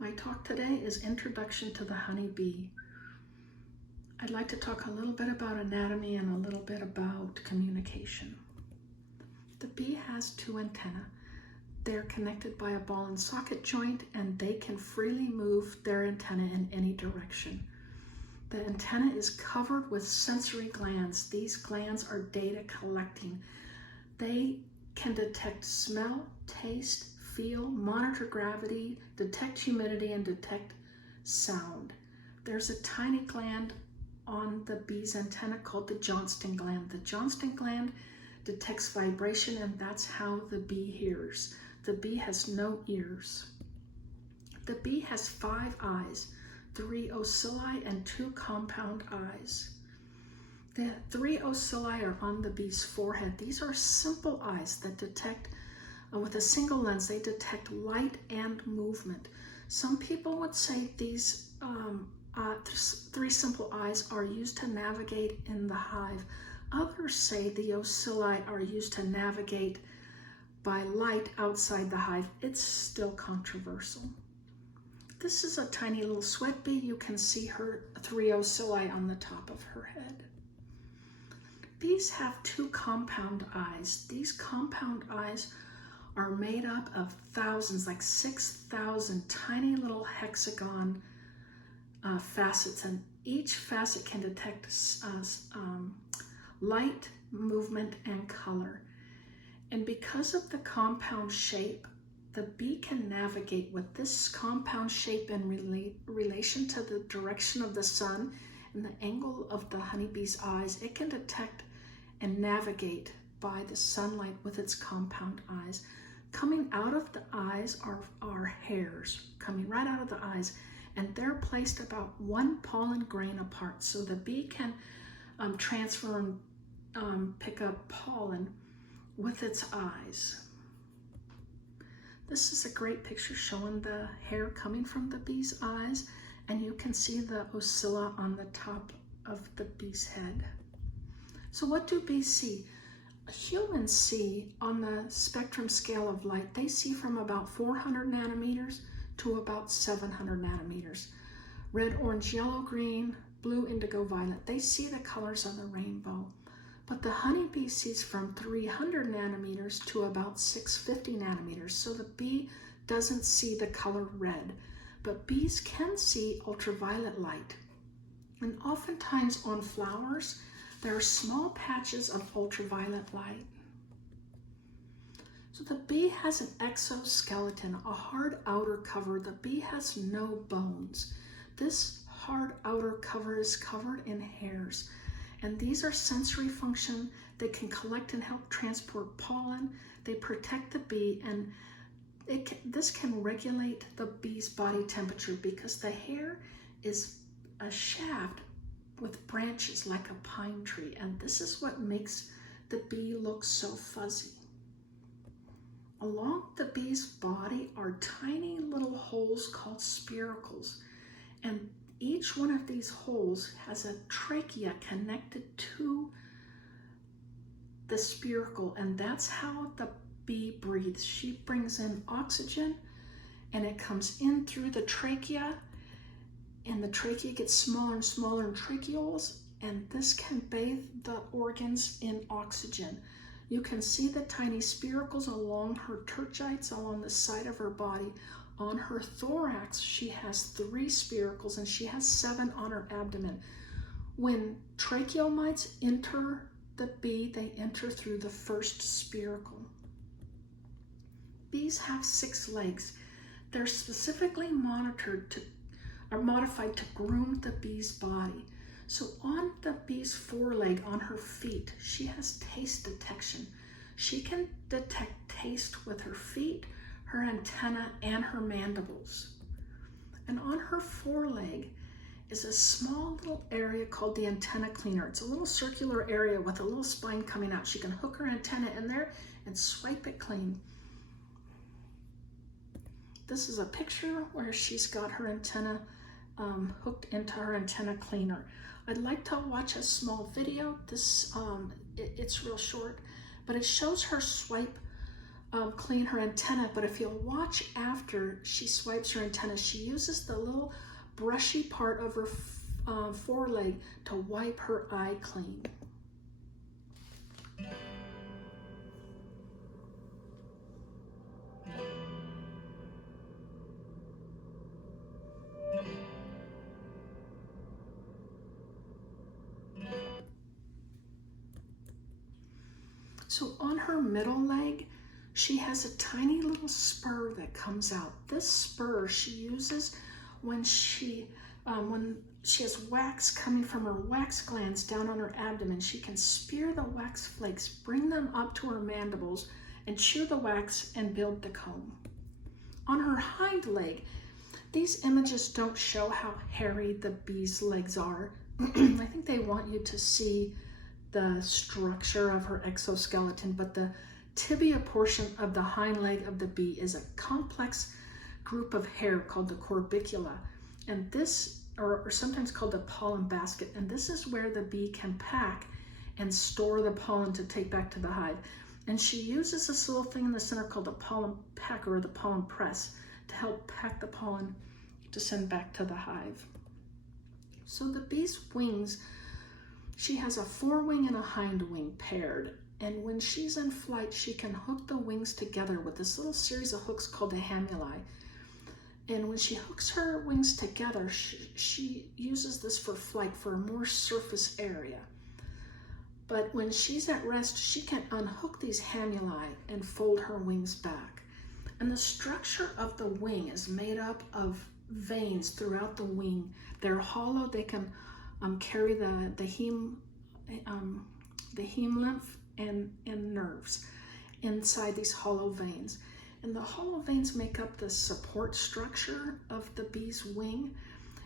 My talk today is Introduction to the Honeybee. I'd like to talk a little bit about anatomy and a little bit about communication. The bee has two antennae. They're connected by a ball and socket joint, and they can freely move their antenna in any direction. The antenna is covered with sensory glands. These glands are data collecting. They can detect smell, taste, feel, monitor gravity, detect humidity, and detect sound. There's a tiny gland on the bee's antenna called the Johnston gland. The Johnston gland detects vibration, and that's how the bee hears. The bee has no ears. The bee has 5 eyes, 3 ocelli and 2 compound eyes. The 3 ocelli are on the bee's forehead. These are simple eyes that detect, with a single lens, they detect light and movement. Some people would say these 3 simple eyes are used to navigate in the hive. Others say the ocelli are used to navigate by light outside the hive. It's still controversial. This is a tiny little sweat bee. You can see her 3 ocelli on the top of her head. Bees have 2 compound eyes. These compound eyes are made up of thousands, like 6,000 tiny little hexagon facets, and each facet can detect light, movement, and color. And because of the compound shape, the bee can navigate with this compound shape in relation to the direction of the sun and the angle of the honeybee's eyes. It can detect and navigate by the sunlight with its compound eyes. Coming out of the eyes are hairs, coming right out of the eyes, and they're placed about 1 pollen grain apart. So the bee can transfer and pick up pollen with its eyes. This is a great picture showing the hair coming from the bee's eyes, and you can see the ocella on the top of the bee's head. So what do bees see? Humans see on the spectrum scale of light, they see from about 400 nanometers to about 700 nanometers. Red, orange, yellow, green, blue, indigo, violet. They see the colors of the rainbow. But the honeybee sees from 300 nanometers to about 650 nanometers. So the bee doesn't see the color red, but bees can see ultraviolet light. And oftentimes on flowers, there are small patches of ultraviolet light. So the bee has an exoskeleton, a hard outer cover. The bee has no bones. This hard outer cover is covered in hairs. And these are sensory function. They can collect and help transport pollen. They protect the bee, and this can regulate the bee's body temperature because the hair is a shaft with branches like a pine tree, and this is what makes the bee look so fuzzy. Along the bee's body are tiny little holes called spiracles, and each one of these holes has a trachea connected to the spiracle, and that's how the bee breathes. She brings in oxygen, and it comes in through the trachea, and the trachea gets smaller and smaller in tracheoles, and this can bathe the organs in oxygen. You can see the tiny spiracles along her tergites, along the side of her body. On her thorax, she has 3 spiracles, and she has 7 on her abdomen. When tracheomites enter the bee, they enter through the first spiracle. Bees have 6 legs. They're specifically modified to groom the bee's body. So on the bee's foreleg, on her feet, she has taste detection. She can detect taste with her feet, her antenna, and her mandibles. And on her foreleg is a small little area called the antenna cleaner. It's a little circular area with a little spine coming out. She can hook her antenna in there and swipe it clean. This is a picture where she's got her antenna hooked into her antenna cleaner. I'd like to watch a small video. It's real short, but it shows her swipe clean her antenna, but if you'll watch after she swipes her antenna, she uses the little brushy part of her foreleg to wipe her eye clean. So on her middle leg, she has a tiny little spur that comes out. This spur she uses when she has wax coming from her wax glands down on her abdomen. She can spear the wax flakes, bring them up to her mandibles, and chew the wax and build the comb. On her hind leg, these images don't show how hairy the bee's legs are. I think they want you to see the structure of her exoskeleton, but the tibia portion of the hind leg of the bee is a complex group of hair called the corbicula, and this, or sometimes called the pollen basket, and this is where the bee can pack and store the pollen to take back to the hive. And she uses this little thing in the center called the pollen packer, or the pollen press, to help pack the pollen to send back to the hive. So the bee's wings, she has a forewing and a hind wing paired, and when she's in flight, she can hook the wings together with this little series of hooks called the hamuli. And when she hooks her wings together, she uses this for flight, for a more surface area. But when she's at rest, she can unhook these hamuli and fold her wings back. And the structure of the wing is made up of veins throughout the wing. They're hollow. They can carry the heme lymph and nerves inside these hollow veins. And the hollow veins make up the support structure of the bee's wing.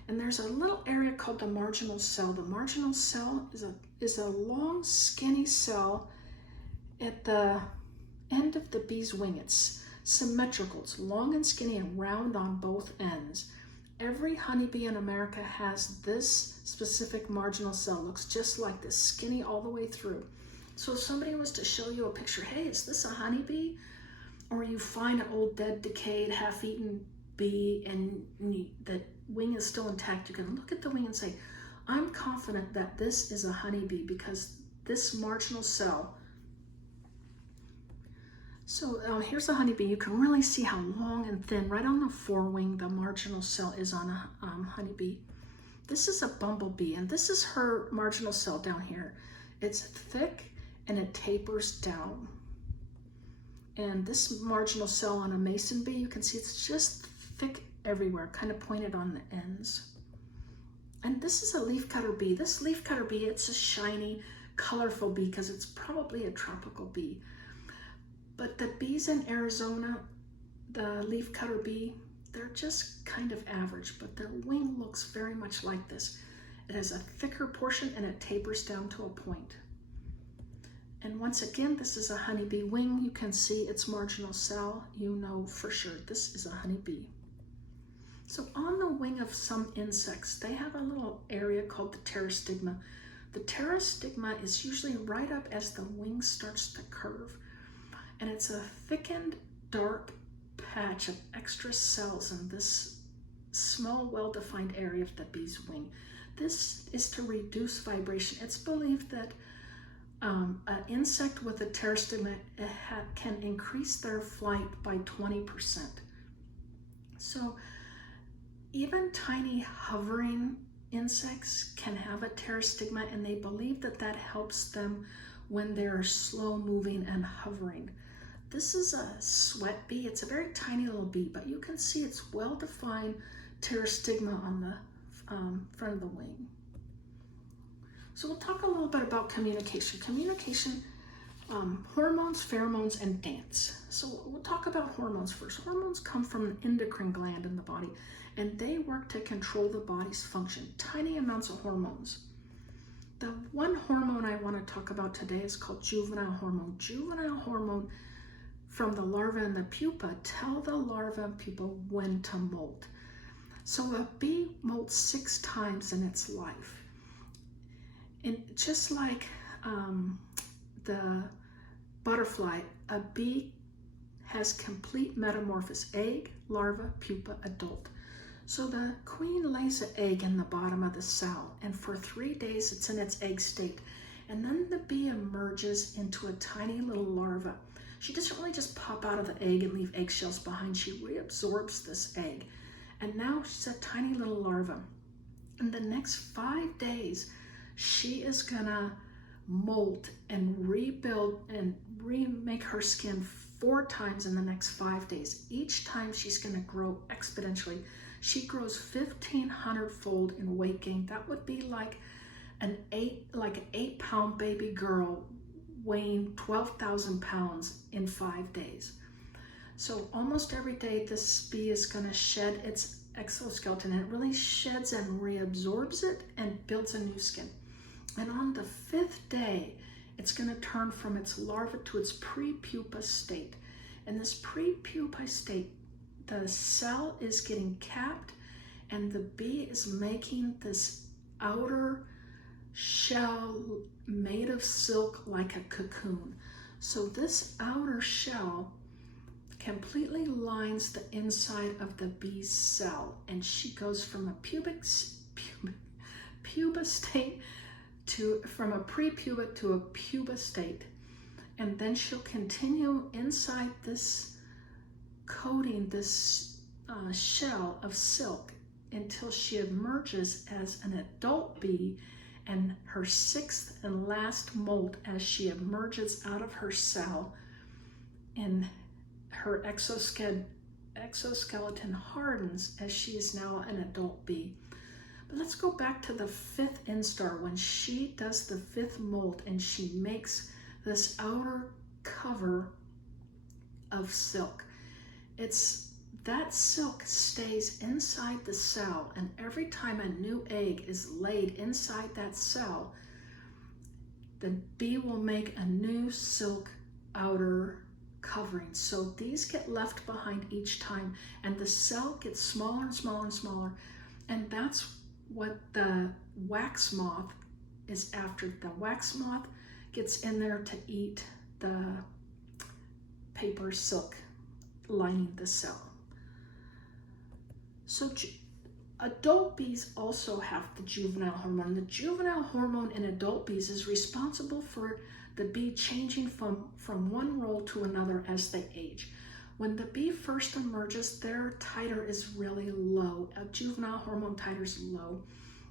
And there's a little area called the marginal cell. The marginal cell is a long, skinny cell at the end of the bee's wing. It's symmetrical. It's long and skinny and round on both ends. Every honeybee in America has this specific marginal cell. Looks just like this, skinny all the way through. So if somebody was to show you a picture, hey, is this a honeybee? Or you find an old, dead, decayed, half-eaten bee and the wing is still intact, you can look at the wing and say, I'm confident that this is a honeybee because this marginal cell. So here's a honeybee. You can really see how long and thin, right on the forewing, the marginal cell is on a honeybee. This is a bumblebee, and this is her marginal cell down here. It's thick and it tapers down. And this marginal cell on a mason bee, you can see it's just thick everywhere, kind of pointed on the ends. And this is a leafcutter bee. This leafcutter bee, it's a shiny, colorful bee because it's probably a tropical bee. But the bees in Arizona, the leafcutter bee, they're just kind of average, but their wing looks very much like this. It has a thicker portion and it tapers down to a point. And once again, this is a honeybee wing. You can see its marginal cell. You know for sure this is a honeybee. So on the wing of some insects, they have a little area called the pterostigma. The pterostigma is usually right up as the wing starts to curve. And it's a thickened, dark patch of extra cells in this small, well-defined area of the bee's wing. This is to reduce vibration. It's believed that an insect with a pterostigma can increase their flight by 20%. So even tiny hovering insects can have a pterostigma, and they believe that that helps them when they're slow moving and hovering. This is a sweat bee. It's a very tiny little bee, but you can see its well-defined pterostigma on the front of the wing. So we'll talk a little bit about communication. Communication, hormones, pheromones, and dance. So we'll talk about hormones first. Hormones come from an endocrine gland in the body, and they work to control the body's function. Tiny amounts of hormones. The one hormone I want to talk about today is called juvenile hormone. Juvenile hormone from the larva and the pupa tell the larva and pupa when to molt. So a bee molts 6 times in its life. And just like the butterfly, a bee has complete metamorphosis: egg, larva, pupa, adult. So the queen lays an egg in the bottom of the cell, and for 3 days it's in its egg state. And then the bee emerges into a tiny little larva. She doesn't really just pop out of the egg and leave eggshells behind. She reabsorbs this egg. And now she's a tiny little larva. In the next 5 days, she is gonna molt and rebuild and remake her skin 4 times in the next 5 days. Each time she's gonna grow exponentially. She grows 1,500-fold in weight gain. That would be like an 8-pound baby girl weighing 12,000 pounds in 5 days. So almost every day this bee is going to shed its exoskeleton, and it really sheds and reabsorbs it and builds a new skin. And on the 5th day, it's going to turn from its larva to its pre-pupa state. In this pre-pupa state, the cell is getting capped and the bee is making this outer shell made of silk like a cocoon. So this outer shell completely lines the inside of the bee's cell, and she goes from a pupa state from a pre-pupa to a pupa state, and then she'll continue inside this coating, this shell of silk, until she emerges as an adult bee, and her 6th and last molt as she emerges out of her cell and her exoskeleton hardens as she is now an adult bee. But let's go back to the 5th instar, when she does the 5th molt and she makes this outer cover of silk. That silk stays inside the cell, and every time a new egg is laid inside that cell, the bee will make a new silk outer covering. So these get left behind each time, and the cell gets smaller and smaller and smaller, and that's what the wax moth is after. The wax moth gets in there to eat the paper silk lining the cell. So adult bees also have the juvenile hormone. The juvenile hormone in adult bees is responsible for the bee changing from one role to another as they age. When the bee first emerges, their titer is really low. A juvenile hormone titer is low.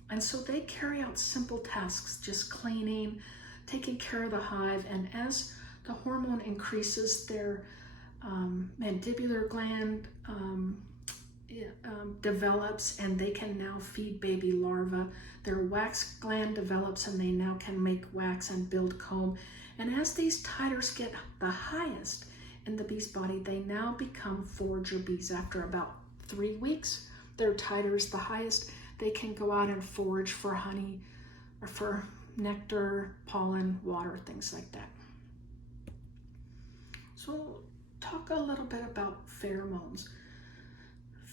And so they carry out simple tasks, just cleaning, taking care of the hive. And as the hormone increases, their mandibular gland develops, and they can now feed baby larvae. Their wax gland develops, and they now can make wax and build comb. And as these titers get the highest in the bee's body, they now become forager bees. After about 3 weeks, their titer is the highest. They can go out and forage for honey or for nectar, pollen, water, things like that. So we'll talk a little bit about pheromones.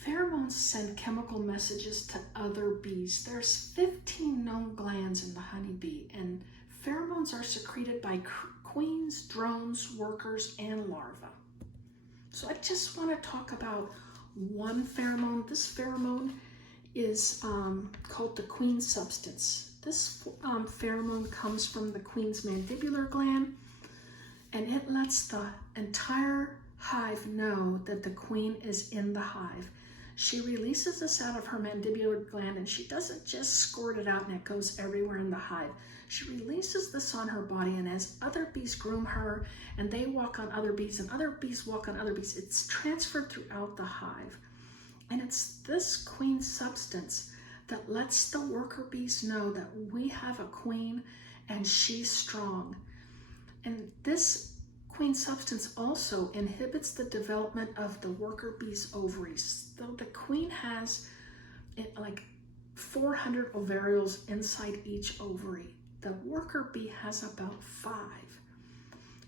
Pheromones send chemical messages to other bees. There's 15 known glands in the honeybee, and pheromones are secreted by queens, drones, workers, and larvae. So I just want to talk about one pheromone. This pheromone is called the queen substance. This pheromone comes from the queen's mandibular gland, and it lets the entire hive know that the queen is in the hive. She releases this out of her mandibular gland, and she doesn't just squirt it out and it goes everywhere in the hive. She releases this on her body, and as other bees groom her and they walk on other bees and other bees walk on other bees, it's transferred throughout the hive. And it's this queen substance that lets the worker bees know that we have a queen and she's strong. And this queen substance also inhibits the development of the worker bee's ovaries. Though the queen has like 400 ovarioles inside each ovary, the worker bee has about 5.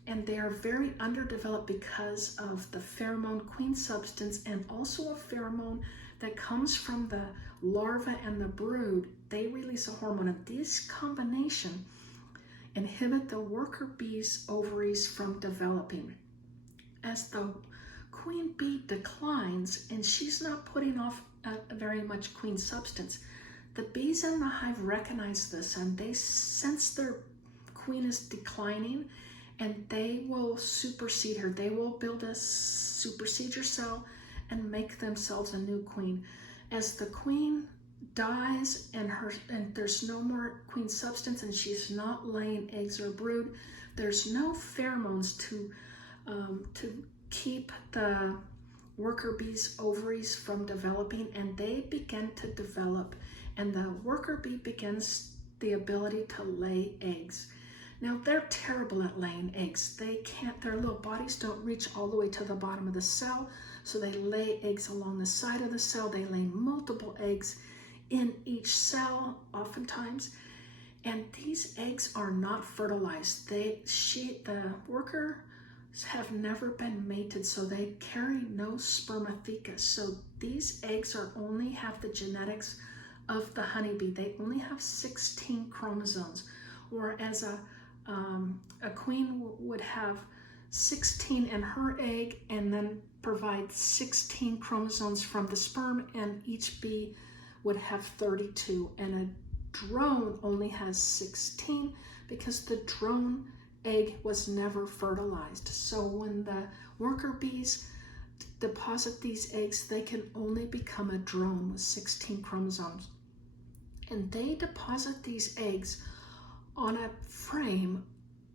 And they are very underdeveloped because of the pheromone queen substance, and also a pheromone that comes from the larva and the brood. They release a hormone, and this combination inhibit the worker bee's ovaries from developing. As the queen bee declines and she's not putting off very much queen substance, the bees in the hive recognize this and they sense their queen is declining and they will supersede her. They will build a supersedure cell and make themselves a new queen. As the queen dies and there's no more queen substance and she's not laying eggs or brood, there's no pheromones to keep the worker bee's ovaries from developing, and they begin to develop, and the worker bee begins the ability to lay eggs. Now they're terrible at laying eggs. They can't, their little bodies don't reach all the way to the bottom of the cell, so they lay eggs along the side of the cell. They lay multiple eggs in each cell oftentimes, and these eggs are not fertilized. The worker have never been mated, so they carry no spermatheca. So these eggs only have the genetics of the honeybee. They only have 16 chromosomes, whereas a queen would have 16 in her egg and then provide 16 chromosomes from the sperm, and each bee would have 32, and a drone only has 16 because the drone egg was never fertilized. So when the worker bees deposit these eggs, they can only become a drone with 16 chromosomes. And they deposit these eggs on a frame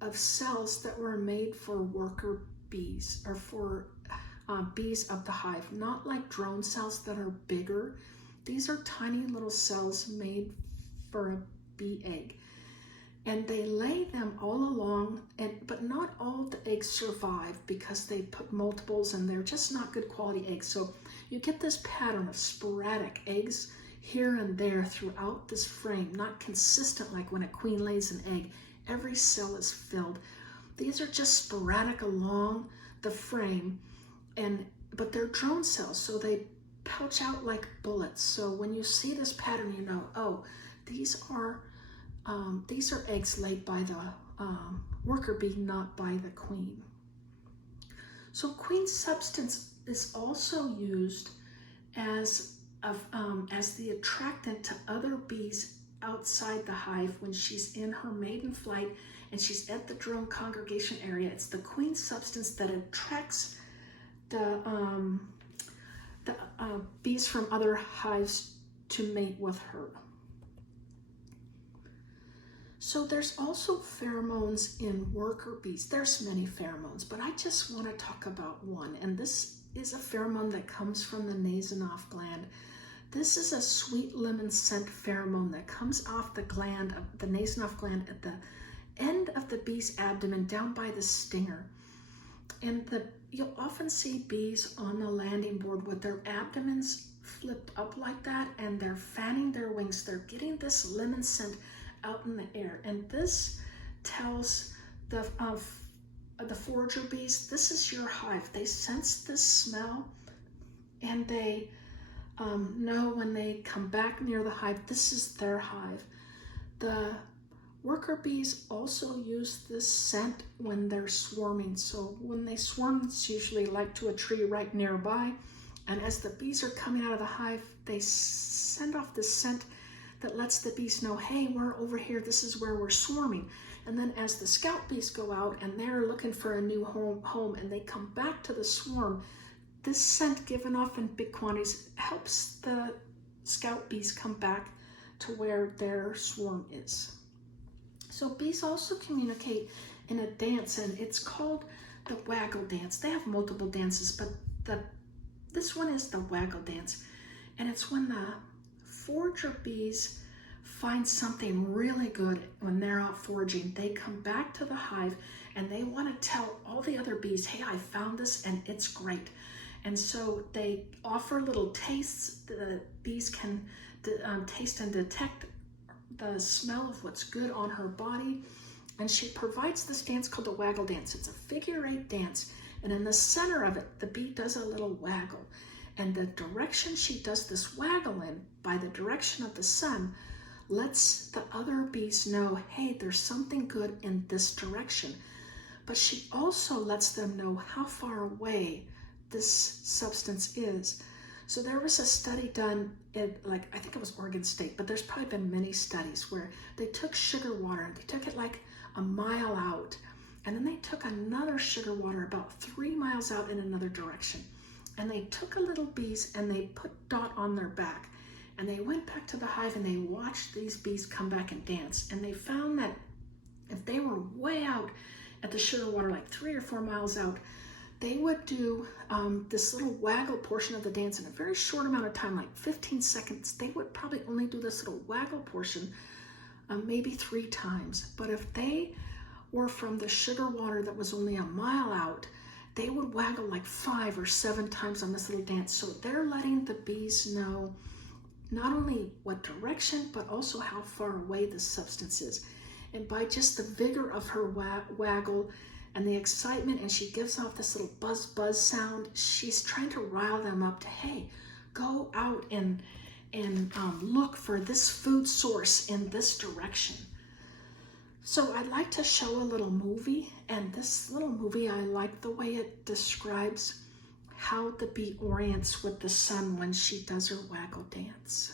of cells that were made for worker bees, or for bees of the hive, not like drone cells that are bigger. These are tiny little cells made for a bee egg. And they lay them all along, but not all the eggs survive because they put multiples and they're just not good quality eggs. So you get this pattern of sporadic eggs here and there throughout this frame, not consistent like when a queen lays an egg. Every cell is filled. These are just sporadic along the frame, but they're drone cells, so they pouch out like bullets. So when you see this pattern, you know, oh, these are eggs laid by the worker bee, not by the queen. So queen substance is also used as the attractant to other bees outside the hive when she's in her maiden flight and she's at the drone congregation area. It's the queen substance that attracts the bees from other hives to mate with her. So there's also pheromones in worker bees. There's many pheromones, but I just want to talk about one, and this is a pheromone that comes from the Nasonoff gland. This is a sweet lemon scent pheromone that comes off the gland, of the Nasonoff gland, at the end of the bee's abdomen, down by the stinger. And you'll often see bees on the landing board with their abdomens flipped up like that, and they're fanning their wings. They're getting this lemon scent out in the air, and this tells the forager bees, this is your hive. They sense this smell, and they know when they come back near the hive, this is their hive. The worker bees also use this scent when they're swarming. So when they swarm, it's usually like to a tree right nearby, and as the bees are coming out of the hive, they send off this scent that lets the bees know, hey, we're over here, this is where we're swarming. And then as the scout bees go out and they're looking for a new home and they come back to the swarm, this scent given off in big quantities helps the scout bees come back to where their swarm is. So bees also communicate in a dance, and it's called the waggle dance. They have multiple dances, but this one is the waggle dance. And it's when the forager bees find something really good when they're out foraging. They come back to the hive and they want to tell all the other bees, hey, I found this and it's great. And so they offer little tastes. The bees can taste and detect the smell of what's good on her body. And she provides this dance called the waggle dance. It's a figure-8 dance. And in the center of it, the bee does a little waggle. And the direction she does this waggle in, by the direction of the sun, lets the other bees know, hey, there's something good in this direction. But she also lets them know how far away this substance is. So there was a study done at, like, I think it was Oregon State, but there's probably been many studies where they took sugar water and they took it like a mile out, and then they took another sugar water about 3 miles out in another direction, and they took a little bees and they put Dot on their back, and they went back to the hive and they watched these bees come back and dance, and they found that if they were way out at the sugar water, like 3 or 4 miles out, they would do this little waggle portion of the dance in a very short amount of time, like 15 seconds. They would probably only do this little waggle portion maybe 3 times. But if they were from the sugar water that was only a mile out, they would waggle like 5 or 7 times on this little dance. So they're letting the bees know not only what direction, but also how far away the substance is. And by just the vigor of her waggle and the excitement, and she gives off this little buzz buzz sound, she's trying to rile them up to, hey, go out and look for this food source in this direction. So I'd like to show a little movie, and this little movie, I like the way it describes how the bee orients with the sun when she does her waggle dance.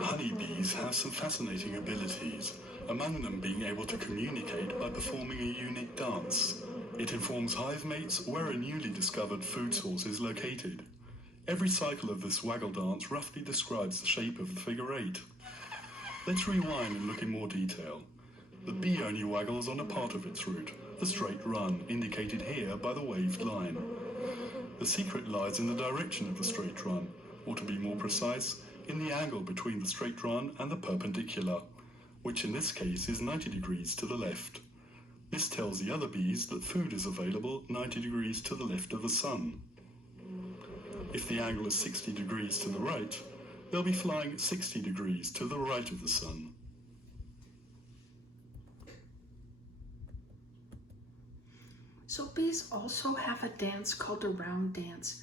Honeybees have some fascinating abilities, among them being able to communicate by performing a unique dance. It informs hive mates where a newly discovered food source is located. Every cycle of this waggle dance roughly describes the shape of the figure 8. Let's rewind and look in more detail. The bee only waggles on a part of its route, the straight run, indicated here by the waved line. The secret lies in the direction of the straight run, or to be more precise, in the angle between the straight run and the perpendicular, which in this case is 90 degrees to the left. This tells the other bees that food is available 90 degrees to the left of the sun. If the angle is 60 degrees to the right, they'll be flying 60 degrees to the right of the sun. So bees also have a dance called the round dance.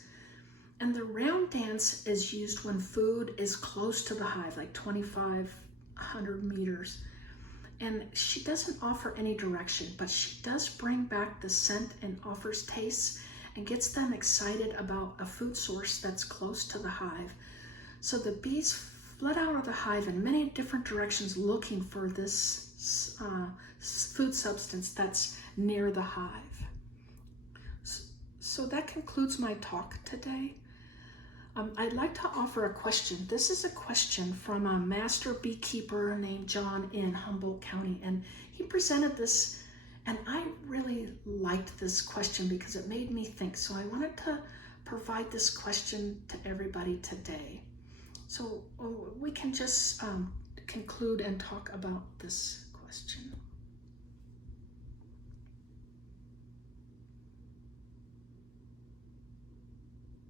And the round dance is used when food is close to the hive, like 2,500 meters. And she doesn't offer any direction, but she does bring back the scent and offers tastes and gets them excited about a food source that's close to the hive. So the bees fled out of the hive in many different directions looking for this food substance that's near the hive. So that concludes my talk today. I'd like to offer a question. This is a question from a master beekeeper named John in Humboldt County, and he presented this, and I really liked this question because it made me think. So I wanted to provide this question to everybody today. So we can just conclude and talk about this question.